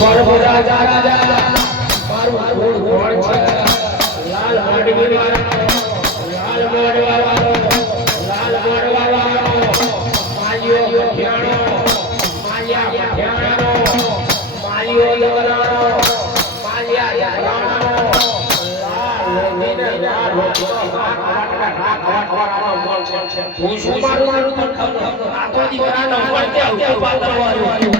પ્રભુ રાજા રાજા મારું લાલ હાડવી લાલ માડવાળો લાલ માડવાળો માલિયો ગઠિયાણો માલિયા ગઠિયાણો માલિયો લવરાણો મારું મારું ખબર આ તો દીવરાનો પર કે ઉપાદર વાળો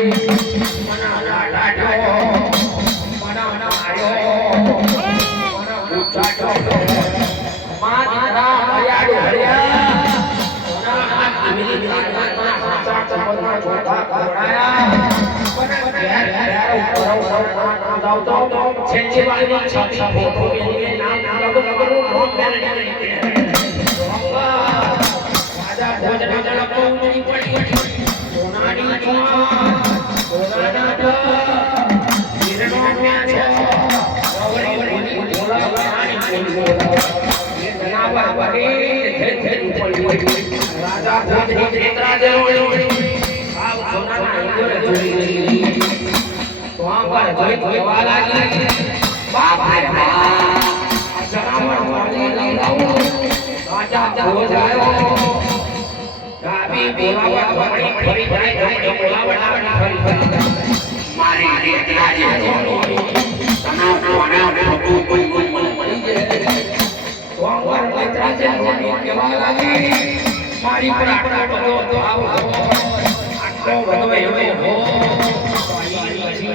बच्चे बारे में छाती फोटो के लिए नाम लग लग रो नॉन बैन के लिए राजा भोज भजन को नहीं पड़ी सोनाडी कुआ सोनाडा का किरणों में छो गौरी बोली बोला कहानी बोली बोला ना बाबरे थे थे पड़ी राजा भोज भजन राजा रो रो सब सोना ना इंद्र जोड़ी वहां पर कोई कोई वाला की बाप रे बाप सलामत वाले लाऊं राजा हो जाओ गाबी बेवा पर बड़ी बड़ी जाए जाए बोला बड़ा बड़ा फरी फरी मारी रेतला जे हो तनो कोना फोटो कोई कोई मन पड़ी जे वहां पर बचरा जे हो केवा लागी मारी पर पर तो आओ आटो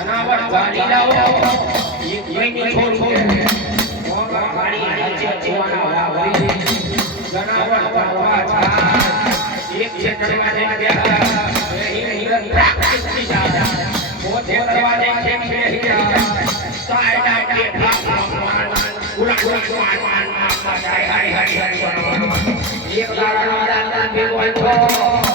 જનાવર ગાડી લાવો એક મહિને છોડ છોડ ગાડી હાચે જીવાના વાળા હોય જનાવર ગાવા જા એક છે કરવા દે ગયા એ હિરન પ્રેક્ટિસ થી જા મોથે કરવા દે છે છે હિરન સાઈ ડા કે ભાગ ભગવાન પૂરા પૂરા ભગવાન માં જાય હરી હરી હરી એક દાડા દાદા મેં વાંધો